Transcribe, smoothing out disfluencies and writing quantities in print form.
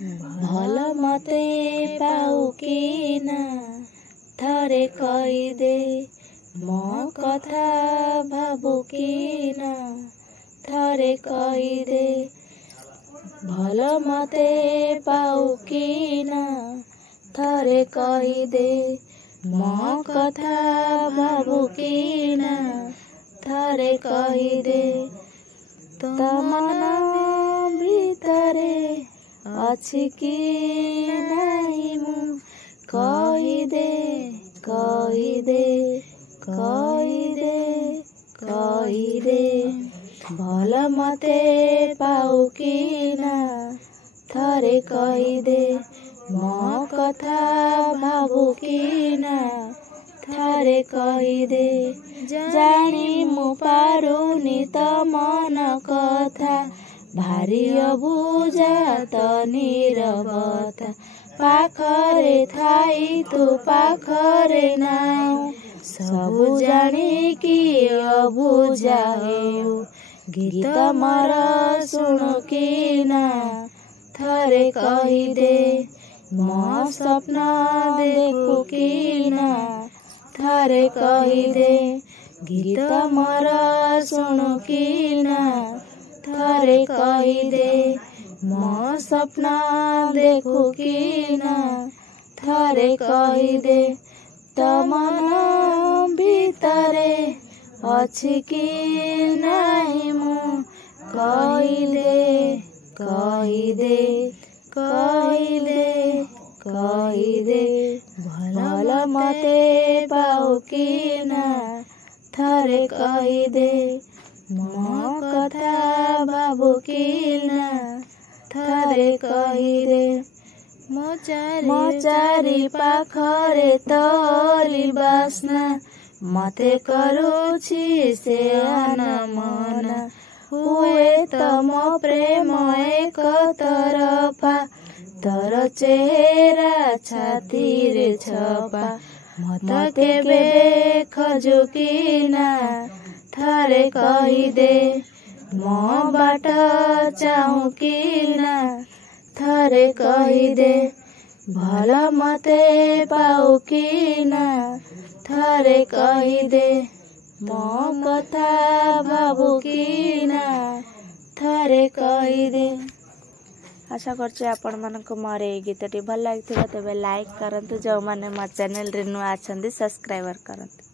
भल मते पाऊ कि ना थरे कहिदे मो कथा भाबु कि ना थरे कहिदे भल मते पाऊ कि ना थरे कहिदे मो कथा भाबु कि ना थरे कहिदे तो मन भितरे अछि कि नाही मु कहिदे कहिदे कहिदे कहिदे भल मते पाऊ कि ना थरे कहिदे मो कथा भाबु कि ना थरे कहिदे जानी मु पारुनी त मन कथा भारी अबुझा त नीरवता पाखरे थाई तू पाखरे नाउ सबु जानी कि अबुझा हेउ गीत मर सुनु कि ना थरे कहिदे मो स्वप्न देखु कि ना थरे कहिदे गीत मर सुनु कि ना थरे कहिदे मो स्वप्न देखु कि ना थरे कहिदे तो मन भितरे अछि कि नाही मु कहिदे कहिदे कहिदे कहिदे भल मते पाऊ कि ना थरे कहिदे मो कथा भाबु कि ना थरे कहिदे मो चारि पाखरे तोरी बासना मते करुछि से अनमना हुए त मो प्रेम एक तरफा तोर चेहरा छाती रे छपा मत केबे खजु कि ना थरे कहिदे मो बाट चाहु कि ना थरे कहिदे भल मते पाऊ कि ना थरे कहिदे मो कथा भाबु कि ना थरे कहिदे। आशा करछे आपण मानक मोर ए गीतटी भल लागिथिबा तबे लाइक करंतु जो माने मोर चैनल रे नुआ अछंदी सब्सक्राइबर करंतु।